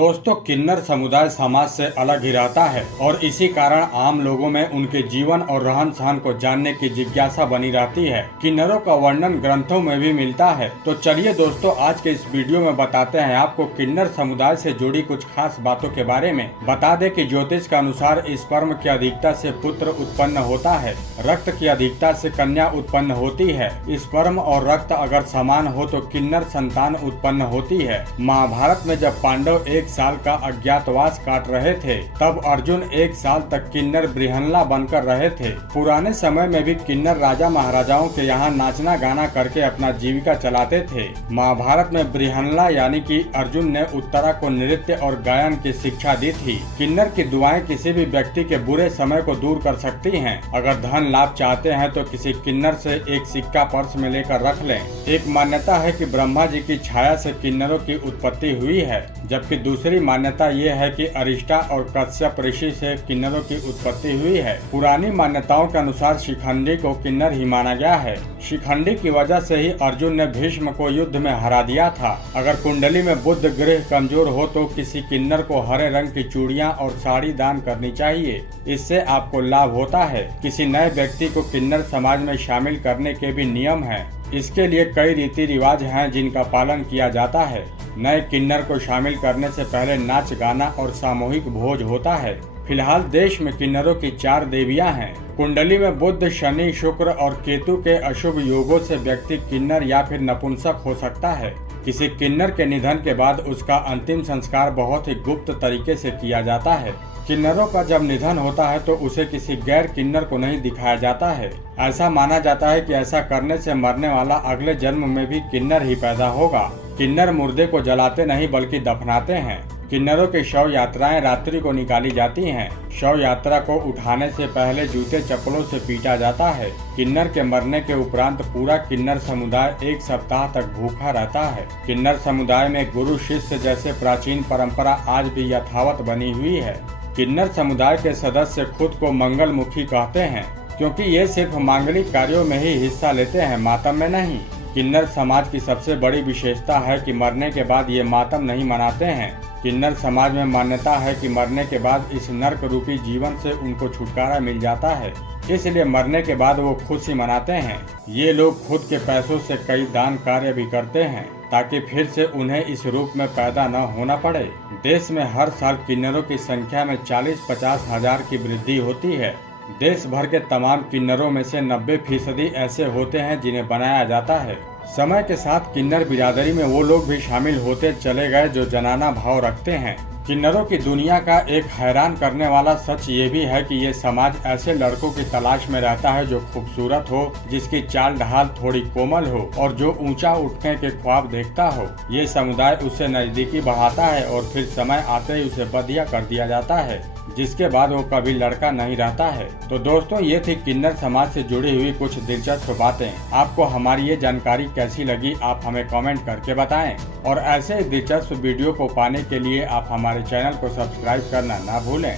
दोस्तों, किन्नर समुदाय समाज से अलग ही रहता है और इसी कारण आम लोगों में उनके जीवन और रहन सहन को जानने की जिज्ञासा बनी रहती है। किन्नरों का वर्णन ग्रंथों में भी मिलता है। तो चलिए दोस्तों, आज के इस वीडियो में बताते हैं आपको किन्नर समुदाय से जुड़ी कुछ खास बातों के बारे में। बता दें कि ज्योतिष के अनुसार स्पर्म की अधिकता से पुत्र उत्पन्न होता है, रक्त की अधिकता से कन्या उत्पन्न होती है। स्पर्म और रक्त अगर समान हो तो किन्नर संतान उत्पन्न होती है। महाभारत में जब पांडव 1 साल का अज्ञातवास काट रहे थे, तब अर्जुन 1 साल तक किन्नर बृहन्नला बनकर रहे थे। पुराने समय में भी किन्नर राजा महाराजाओं के यहाँ नाचना गाना करके अपना जीविका चलाते थे। महाभारत में बृहन्नला यानी कि अर्जुन ने उत्तरा को नृत्य और गायन की शिक्षा दी थी। किन्नर की दुआएं किसी भी व्यक्ति के बुरे समय को दूर कर सकती हैं। अगर धन लाभ चाहते हैं तो किसी किन्नर से एक सिक्का पर्स में लेकर रख लें। एक मान्यता है कि ब्रह्मा जी की छाया से किन्नरों की उत्पत्ति हुई है, जबकि दूसरी मान्यता ये है कि अरिष्टा और कश्यप ऋषि से किन्नरों की उत्पत्ति हुई है। पुरानी मान्यताओं के अनुसार शिखंडी को किन्नर ही माना गया है। शिखंडी की वजह से ही अर्जुन ने भीष्म को युद्ध में हरा दिया था। अगर कुंडली में बुध ग्रह कमजोर हो तो किसी किन्नर को हरे रंग की चूड़ियां और साड़ी दान करनी चाहिए। इससे आपको लाभ होता है। किसी नए व्यक्ति को किन्नर समाज में शामिल करने के भी नियम हैं। इसके लिए कई रीति रिवाज हैं जिनका पालन किया जाता है। नए किन्नर को शामिल करने से पहले नाच गाना और सामूहिक भोज होता है। फिलहाल देश में किन्नरों की 4 देवियां हैं। कुंडली में बुध, शनि, शुक्र और केतु के अशुभ योगों से व्यक्ति किन्नर या फिर नपुंसक हो सकता है। किसी किन्नर के निधन के बाद उसका अंतिम संस्कार बहुत ही गुप्त तरीके से किया जाता है। किन्नरों का जब निधन होता है तो उसे किसी गैर किन्नर को नहीं दिखाया जाता है। ऐसा माना जाता है कि ऐसा करने से मरने वाला अगले जन्म में भी किन्नर ही पैदा होगा। किन्नर मुर्दे को जलाते नहीं बल्कि दफनाते हैं। किन्नरों की शव यात्राएं रात्रि को निकाली जाती हैं। शव यात्रा को उठाने से पहले जूते चप्पलों से पीटा जाता है। किन्नर के मरने के उपरांत पूरा किन्नर समुदाय 1 सप्ताह तक भूखा रहता है। किन्नर समुदाय में गुरु शिष्य जैसे प्राचीन परंपरा आज भी यथावत बनी हुई है। किन्नर समुदाय के सदस्य खुद को मंगलमुखी कहते हैं, क्योंकि ये सिर्फ मांगलिक कार्यों में ही हिस्सा लेते हैं, मातम में नहीं। किन्नर समाज की सबसे बड़ी विशेषता है कि मरने के बाद ये मातम नहीं मनाते हैं। किन्नर समाज में मान्यता है कि मरने के बाद इस नर्क रूपी जीवन से उनको छुटकारा मिल जाता है, इसलिए मरने के बाद वो खुशी मनाते हैं। ये लोग खुद के पैसों से कई दान कार्य भी करते हैं ताकि फिर से उन्हें इस रूप में पैदा न होना पड़े। देश में हर साल किन्नरों की संख्या में 40-50 हजार की वृद्धि होती है। देश भर के तमाम किन्नरों में से 90% ऐसे होते हैं जिन्हें बनाया जाता है। समय के साथ किन्नर बिरादरी में वो लोग भी शामिल होते चले गए जो जनाना भाव रखते हैं। किन्नरों की दुनिया का एक हैरान करने वाला सच ये भी है कि ये समाज ऐसे लड़कों की तलाश में रहता है जो खूबसूरत हो, जिसकी चाल ढाल थोड़ी कोमल हो और जो ऊंचा उठने के ख्वाब देखता हो। ये समुदाय उसे नजदीकी बढ़ाता है और फिर समय आते ही उसे बदिया कर दिया जाता है, जिसके बाद वो कभी लड़का नहीं रहता है। तो दोस्तों, ये थी किन्नर समाज से जुड़ी हुई कुछ दिलचस्प बातें। आपको हमारी ये जानकारी कैसी लगी, आप हमें कमेंट करके बताएं। और ऐसे दिलचस्प वीडियो को पाने के लिए आप हमारे चैनल को सब्सक्राइब करना ना भूलें।